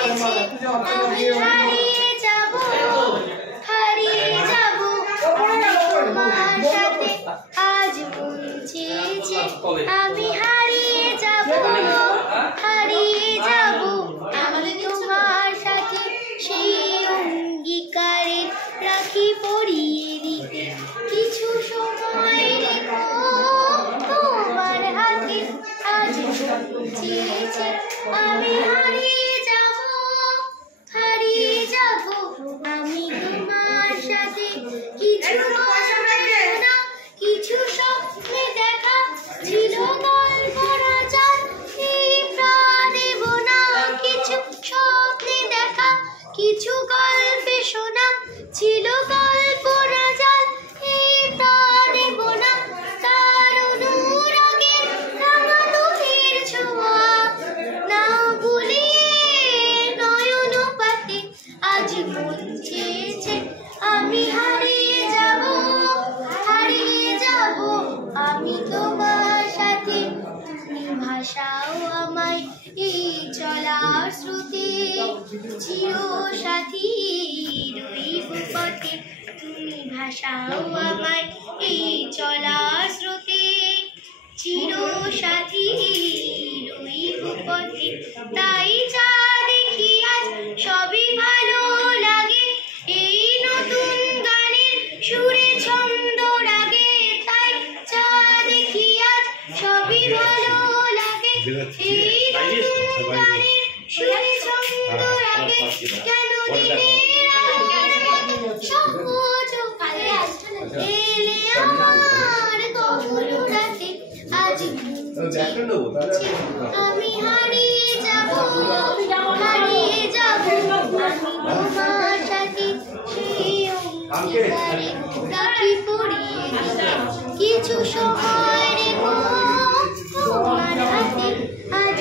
আমি হারিয়ে যাব তোমার সাথে আজ মন চেয়েছে আমি হারিয়ে যাব আমি তোমার সাথে সেই অঙ্গীকারের রাখি পরিয়ে দিতে কিছু সময় রেখো তোমার হাতে আজ মন চেয়েছে আমি হারিয়ে যাব আমি তোমার সাথে কিছু স্বপ্নে দেখা ছিল গল্প রাজার এই প্রাণেব না কিছু স্বপ্নে দেখা কিছু গল্পে শোনা ছিল গল্প রাজার এই প্রাণেব না তার অনুরাগের রাঙা দুধের ছোঁয়া না গুলিয়ে নয়ন পাতে আজ মন চেয়েছে আমি হারিয়ে যাব আমি তোমার সাথে তুমি ভাষাও আমায় এই চলার স্রোতে চির সাথী রইব পথে তুমি ভাষাও আমায় এই চলার স্রোতে চির সাথী রইব পথে তাই যা দেখি আজ সবই ভালো লাগে এই নতুন গানের সুরে ছন্দ রাগে তাই যা দেখি আজ সবই ভালো লাগে এই নতুন গানের সুরে ছন্দ রাগে কেন দিনের আগের মতো সহজ কালে এলে আমার কবুল রাতে আজ আমি হারিয়ে যাব আমি তোমার সাথে সেই অঙ্গীকারে রাখি পরিয়ে দিতে কিছু সময় রেখো তোমার হাতে আজ